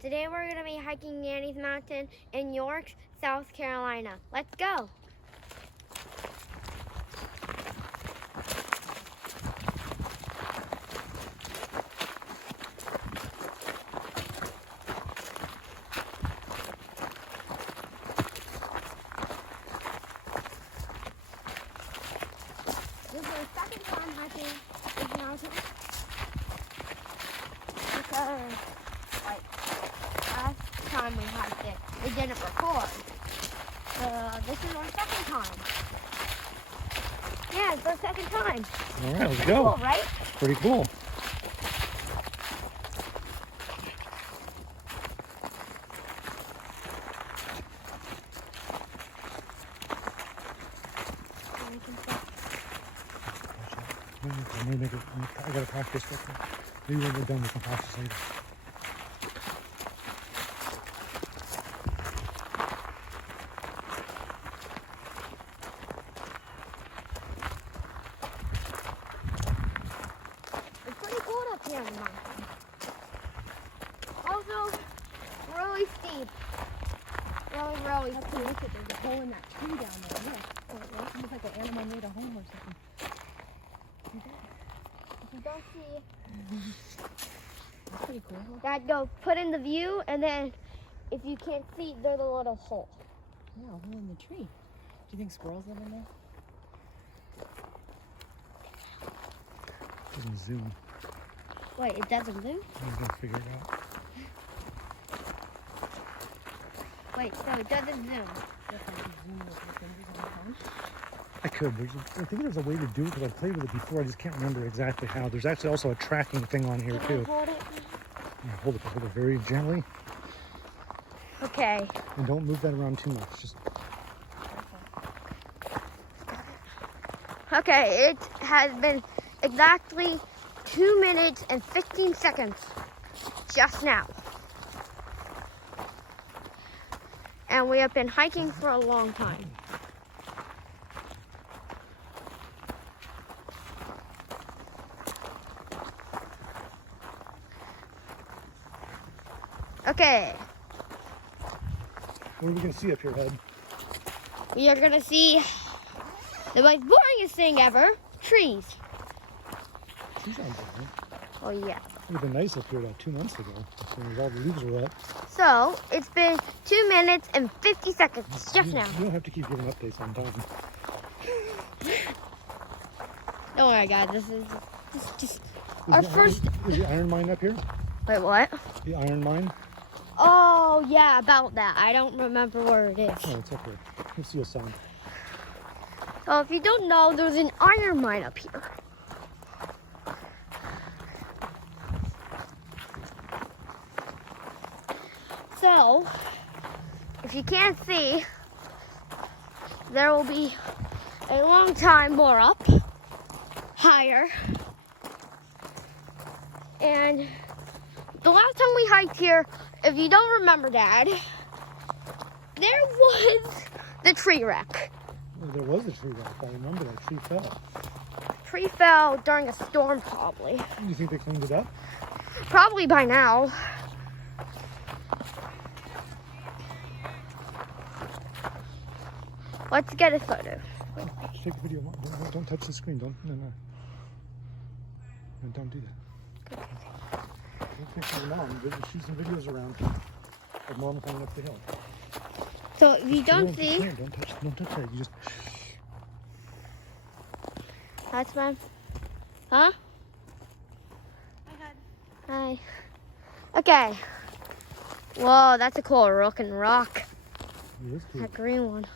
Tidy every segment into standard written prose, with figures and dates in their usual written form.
Today we're going to be hiking Nanny's Mountain in York, South Carolina. Let's go. This is our second time hiking this mountain because last time we hiked it, we didn't record. So this is our second time. Yeah, it's our second time. All right, let's go. Cool, right? Pretty cool. I gotta practice with it. Maybe when we're done, we can practice later. It's pretty cold up here in the mountain. Also, really steep. Really steep. Look at there's a hole in that tree down there. Look. Oh, it looks like an animal made a home or something. If you don't see, That's pretty cool. Dad, go put in the view, and then if you can't see, there's a little hole. Yeah, a hole in the tree. Do you think squirrels live in there? Doesn't zoom. Wait, it doesn't zoom? I'm gonna figure it out. Wait, so it doesn't zoom. Yes, I can zoom with your fingers on the phone. I could. I think there's a way to do it because I played with it before. I just can't remember exactly how. There's actually also a tracking thing on here Can I too. hold it? Yeah, hold it very gently, Okay. and don't move that around too much. Just Okay, it has been exactly 2 minutes and 15 seconds just now. And we have been hiking for a long time. Okay, what are we gonna see up here, Ed? we are gonna see the most boringest thing ever, trees. Trees aren't bad. Oh yeah. It would have been nice up here about 2 months ago when all the leaves were up. So, it's been 2 minutes and 50 seconds just now. You don't have to keep giving updates on time. Don't worry guys, this is just our first... Is the iron mine up here? Wait, what? The iron mine? Oh, yeah, about that. I don't remember where it is. Oh, it's up here. You see a sign. So if you don't know, there's an iron mine up here. So, if you can't see, there will be a long time more up, higher. And the last time we hiked here, if you don't remember, Dad, there was the tree wreck. Well, there was a tree wreck. I remember that tree fell. Tree fell during a storm, probably. You think they cleaned it up? Probably by now. Let's get a photo. Just take a video. Don't touch the screen. No. No, don't do that. Take a picture of Mom. Shoot some videos around of Mom coming up the hill. So if you don't see, Don't touch that. You just. that's my, huh? Hi. Okay. Whoa, that's a cool looking rock. It is cool. That green one.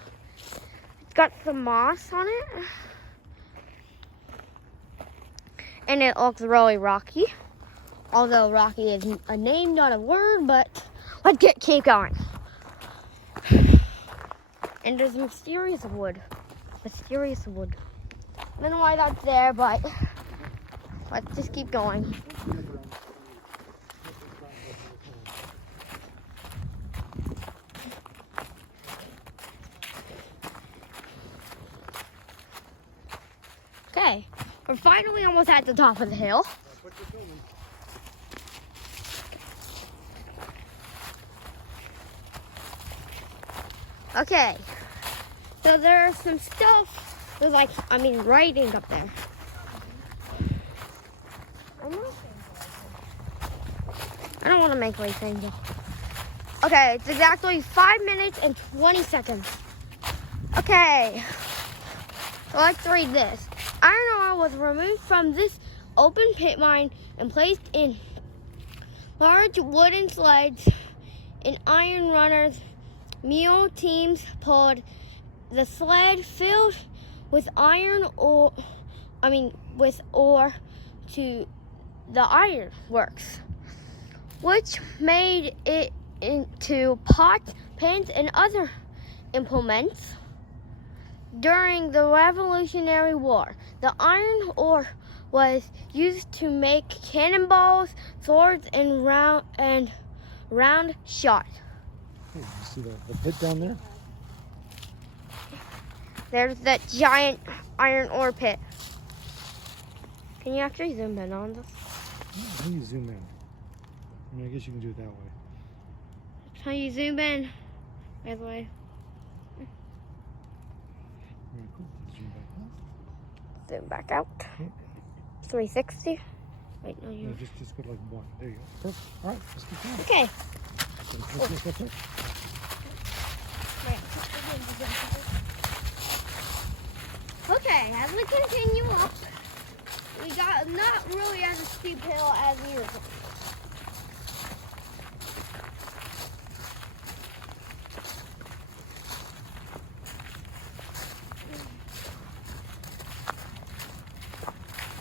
It's got some moss on it. And it looks really rocky. Although rocky is a name, not a word, but let's keep going. And there's mysterious wood. Mysterious wood. I don't know why that's there, but let's just keep going. Okay, we're finally almost at the top of the hill. Okay. So there's some stuff. There's writing up there. I don't want to make race angel. Okay, it's exactly 5 minutes and 20 seconds. Okay. So let's read this. Iron ore was removed from this open pit mine and placed in large wooden sleds. And iron runners, mule teams pulled the sled filled with ore to the iron works, which made it into pots, pans, and other implements. During the Revolutionary War, the iron ore was used to make cannonballs, swords, and round shot. Hey, you see the pit down there? There's that giant iron ore pit. Can you actually zoom in on this? How do you zoom in? I mean, I guess you can do it that way. That's how you zoom in, by the way. Very cool. Zoom back out. Zoom back out. Okay. 360. Wait, no, No, you. just go like one. There you go. Perfect. All right, let's keep going. Okay. That's it. Okay, as we continue up, we got not really as a steep hill as usual.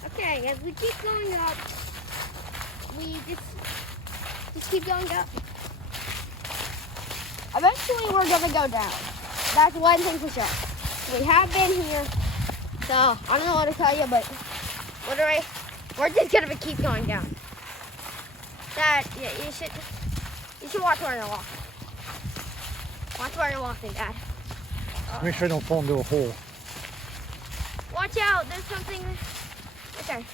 Okay, as we keep going up, we just keep going up. Eventually, we're gonna go down. That's one thing for sure. We have been here, so I don't know what to tell you, but we're just gonna keep going down. Dad, yeah, you should watch where you're walking. Watch where you're walking, Dad. Make sure I don't fall into a hole. Watch out, there's something. Okay.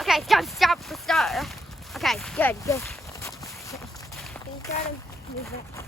Okay, stop. Okay, good. Can you try to move that?